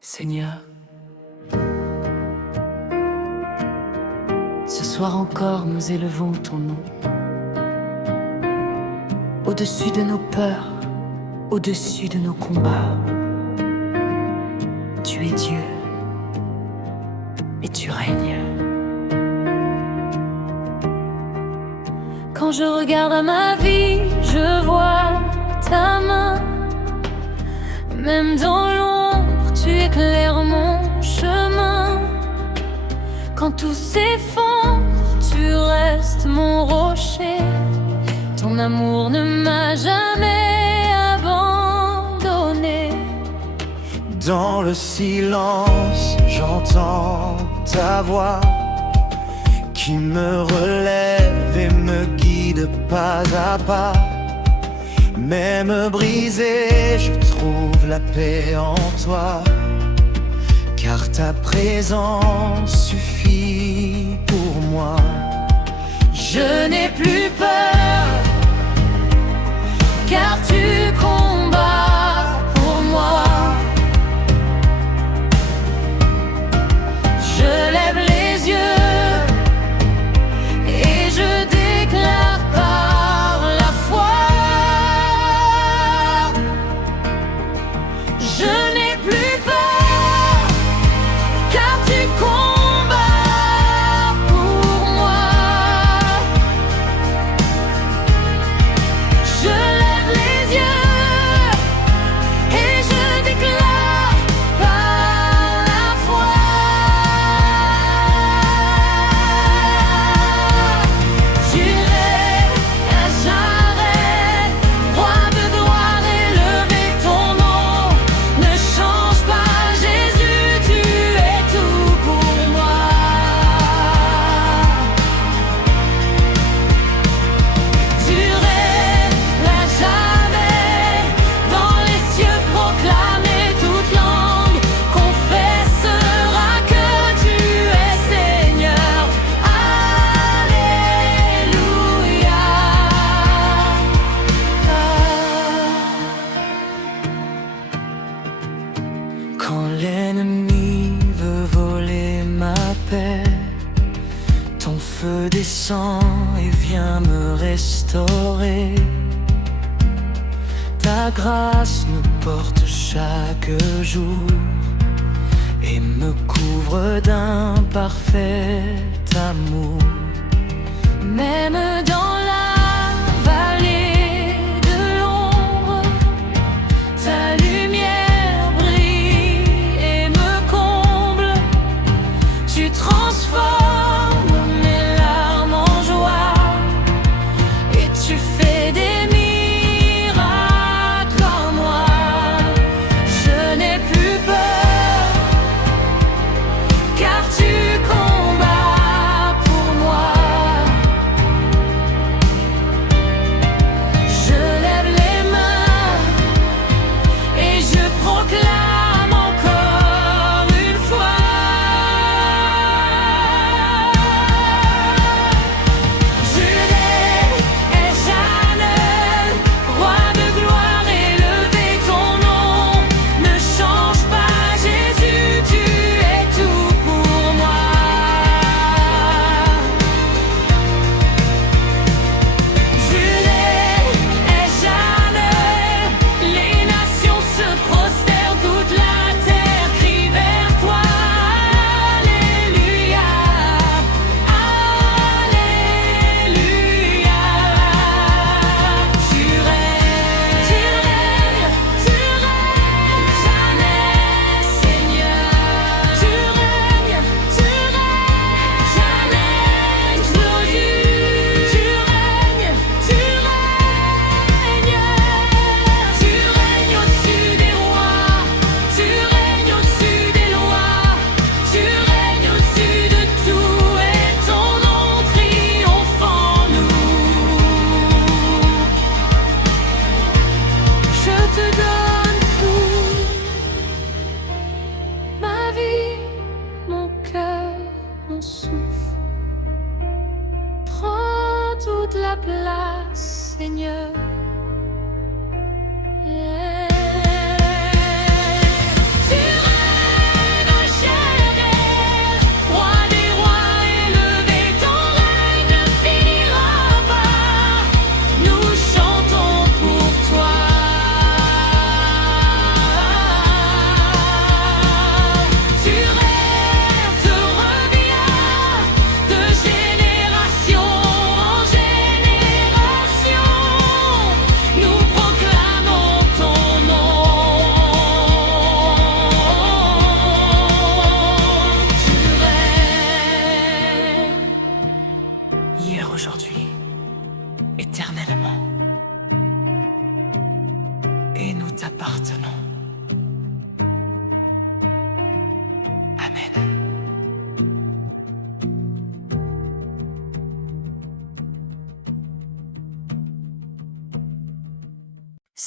Seigneur, ce soir encore nous élevons ton nom. Au-dessus de nos peurs, au-dessus de nos combats, tu es Dieu et tu règnes. Quand je regarde à ma vie, je vois ta main. Même dans l'ombre, tu éclaires mon chemin. Quand tout s'effondre, tu restes mon rocher. Ton amour ne m'a jamais abandonné. Dans le silence, j'entends ta voix qui me relève et me guide pas à pas. Même brisé, je trouve la paix en toi, car ta présence suffit pour moi. Je n'ai plus peur, car tu combats pour moi. Je lève les yeux et je déclare par la foi: je n'ai plus peur, car tu combats pour moi. Je lève les yeux et je déclare par la foi: j'irai à jamais, roi de gloire, élever ton nom. Ne change pas, Jésus, tu es tout pour moi. J'irai à jamais, dans les cieux proclamer, toute langue confessera que tu es Seigneur. Alléluia. Quand l'ennemi veut voler ma paix, ton feu descend et vient me restaurer. Ta grâce me porte chaque jour et me couvre d'un parfait amour. Même dans la vallée de l'ombre, ta lumière brille et me comble. Tu transformes mes larmes en joie et tu fais des miracles en moi. Je n'ai plus peur, car tu combats pour moi.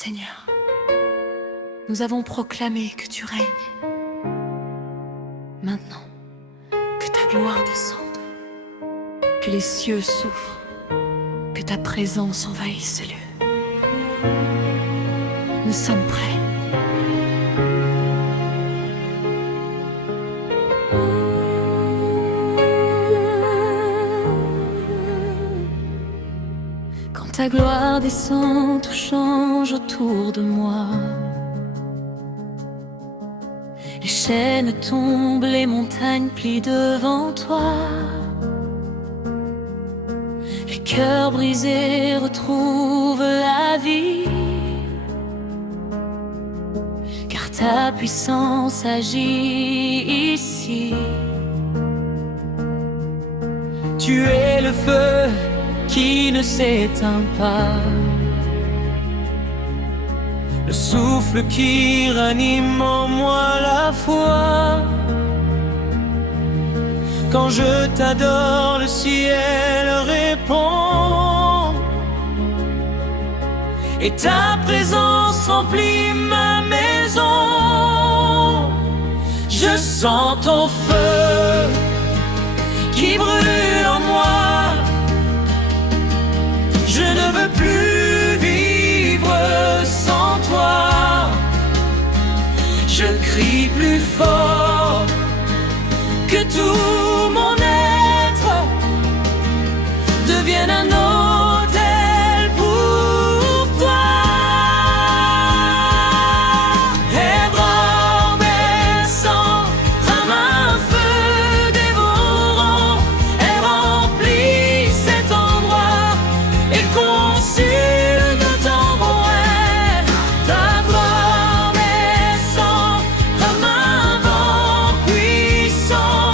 Seigneur, nous avons proclamé que tu règnes. Maintenant, que ta gloire descende, que les cieux s'ouvrent, que ta présence envahisse ce lieu. Nous sommes prêts. Quand ta gloire descend, tout change autour de moi. Les chaînes tombent, les montagnes plient devant toi. Les cœurs brisés retrouvent la vie, car ta puissance agit ici. Tu es le feu qui ne s'éteint pas, le souffle qui ranime en moi la foi. Quand je t'adore, le ciel répond, et ta présence remplit ma maison. Je sens ton feu qui brûle en moi. Je ne veux plus vivre sans toi. Je crie plus fort que tout mon être devienne un autel pour toi. Ébranlissant comme un feu dévorant, elle remplit cet endroit et consume de ton brouet. Ta gloire descend comme un vent puissant.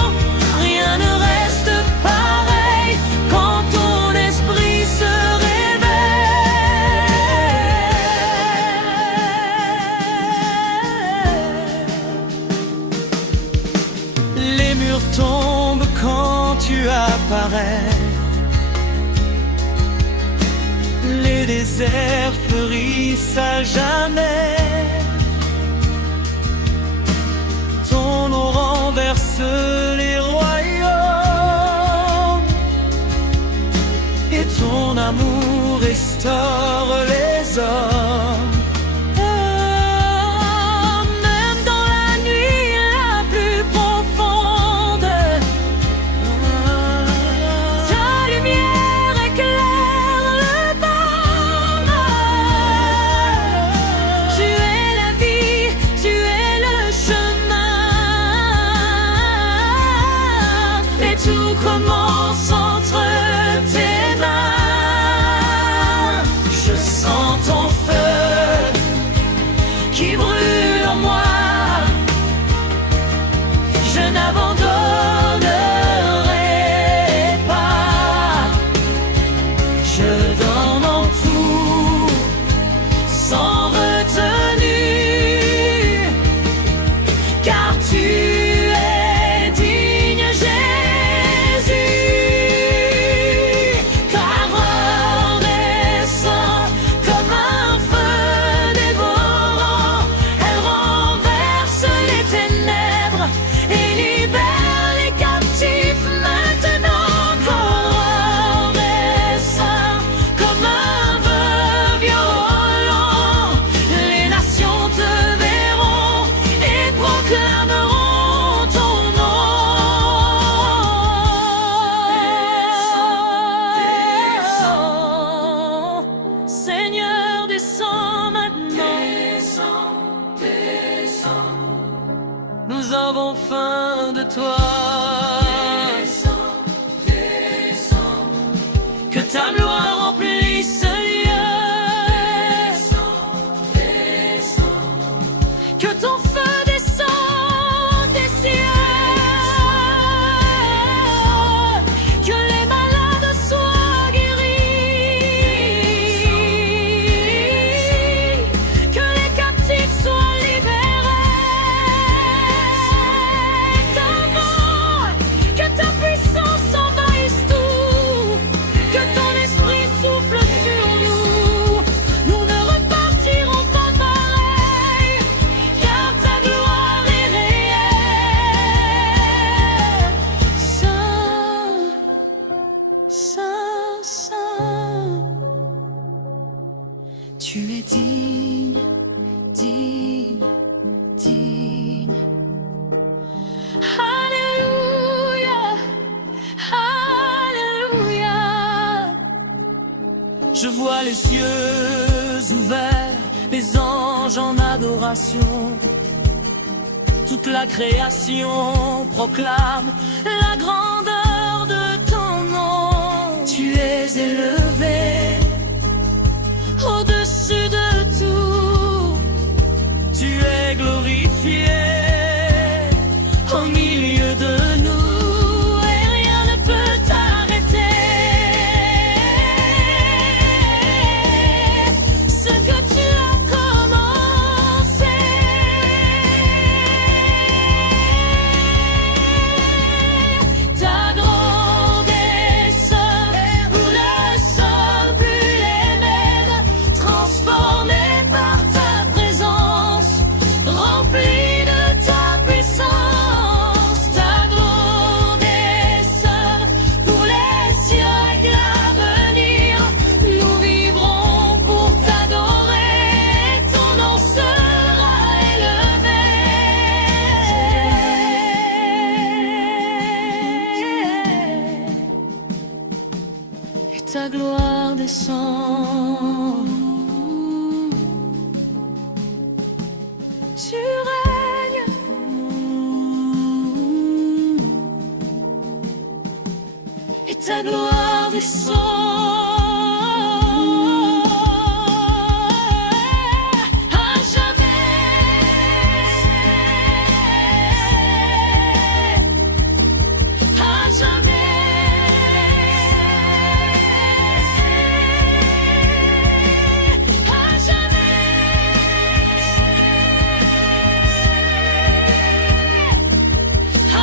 Rien ne reste pareil quand ton esprit se réveille. Les murs tombent quand tu apparais. Les déserts fleurissent à jamais. Ton nom renverse les royaumes, et ton amour restaure les hommes. Même dans la nuit la plus profonde, ta lumière éclaire le bord. Tu es la vie, tu es le chemin, et tout commence entre tes mains. Je sens ton feu qui brûle en moi. Je n'abandonnerai pas. Je donne en tout, sans retenue, car tu es digne, Jésus. Ta gloire descend comme un feu dévorant, elle renverse les ténèbres et libère les captifs maintenant. Ta gloire descend comme un vent violent, les nations te verront et proclameront ton nom. Seigneur, descends maintenant. Nous avons faim de toi. Que ta gloire remplisse ce lieu. Que ton feu descende des cieux. Que les malades soient guéris. Que les captifs soient libérés. Ta gloire Je vois les cieux ouverts, les anges en adoration. Toute la création proclame la grandeur de ton nom. Tu es élevé au-dessus de tout. Tu es glorifié au milieu de nous, et rien ne peut t'arrêter. Ce que tu as commencé, ta grande essor, où le sol brûle les mènes, transformé par ta présence, rempli de ta puissance. Ta grande essor pour les siècles à venir, nous vivrons pour t'adorer, ton nom sera élevé. Et ta gloire descend. Tu règnes, et ta gloire descend. À jamais, à jamais, à jamais, à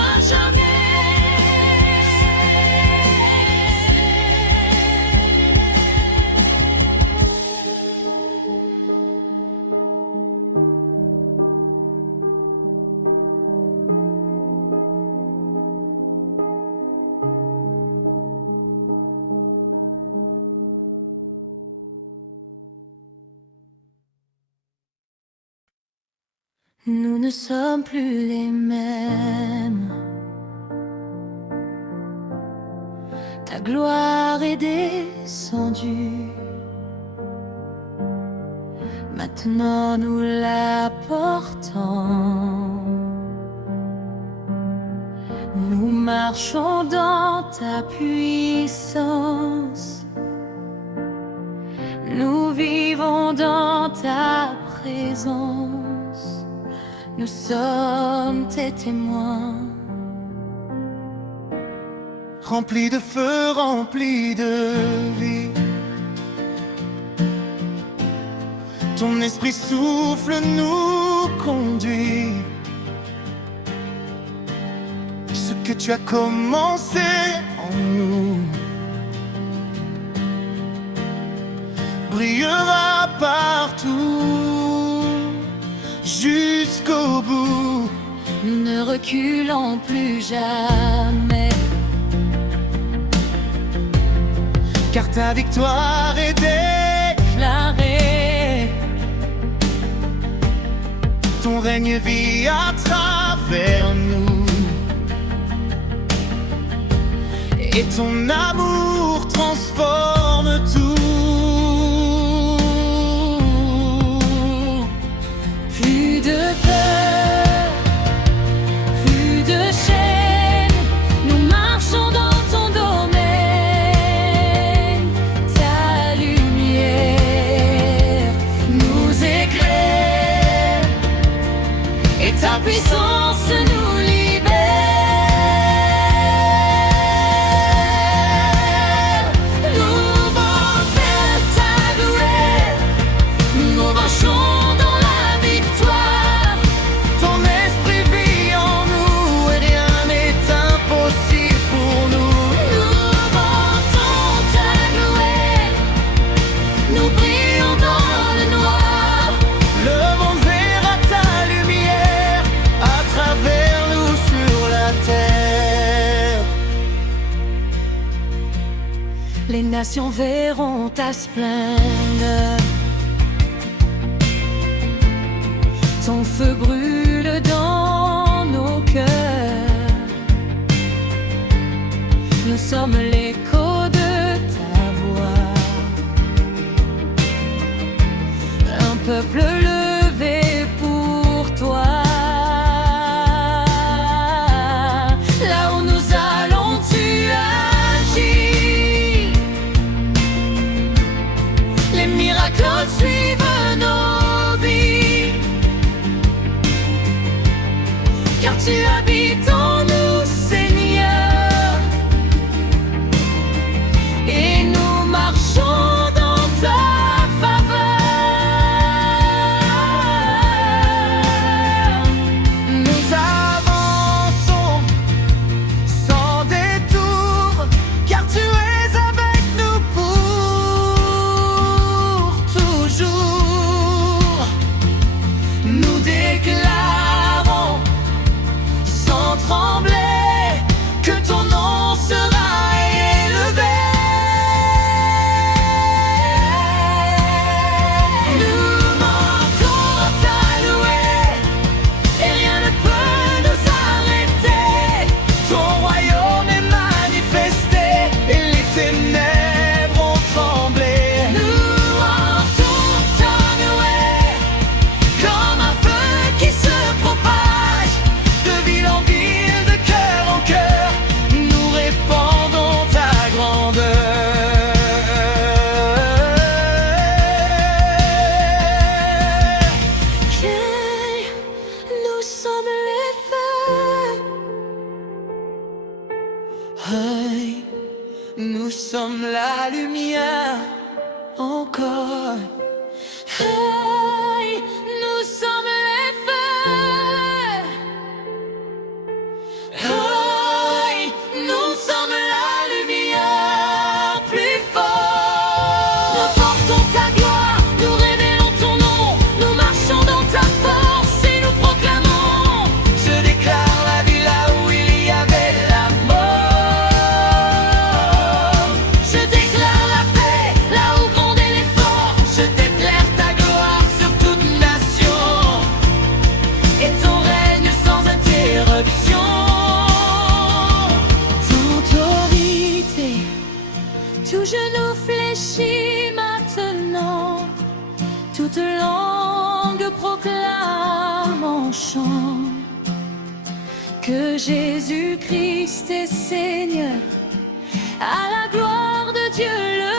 nous ne sommes plus les mêmes. Ta gloire est descendue. Maintenant nous la portons. Nous marchons dans ta puissance. Nous vivons dans ta présence. Nous sommes tes témoins. Rempli de feu, rempli de vie. Ton esprit souffle, nous conduit. Ce que tu as commencé en nous brillera partout jusqu'au bout. Nous ne reculons plus jamais, car ta victoire est déclarée. Ton règne vit à travers nous, et ton amour transforme tout. plus de peur, plus de chaînes. Nous marchons dans ton domaine. Ta lumière nous éclaire, et ta puissance nous libère. Nous vont faire ta gloire, nous marchons dans la victoire. Ton esprit vit en nous, et rien n'est impossible pour nous. Nous portons ta gloire, nous brillons dans le noir. Le monde verra ta lumière à travers nous sur la terre. Les nations verront ta splendeur. Ton feu brûle dans nos cœurs. Nous sommes l'écho de ta voix. peuple levé pour toi. Là où nous allons, tu agis. Les miracles suivent nos vies, car tu habites en nous, Seigneur, et nous marchons dans ta faveur. Nous avançons sans détour, car tu es avec nous pour toujours. Nous déclarons sans trembler que ton nom sera élevé. Nous montons ta louer, et rien ne peut nous arrêter. Ton royaume est manifesté, et les ténèbres ont tremblé. Nous montons ta louer, comme un feu qui se propage, de ville en ville, de cœur en cœur, nous répandons ta grandeur. Hey, nous sommes les feux. Hey, nous sommes la lumière encore. Hey, nous sommes les feux. Hey, nous sommes la lumière plus fort. Nous portons ta gloire, nous révélons ton nom, nous marchons dans ta force et nous proclamons. Je déclare la vie là où il y avait la mort. Je déclare la paix là où grondait l'effort. Je déclare ta gloire sur toute nation, Et ton règne sans interruption. toute autorité. Tout genou fléchit maintenant, toute langue proclame en chant que Jésus-Christ est Seigneur, à la gloire de Dieu le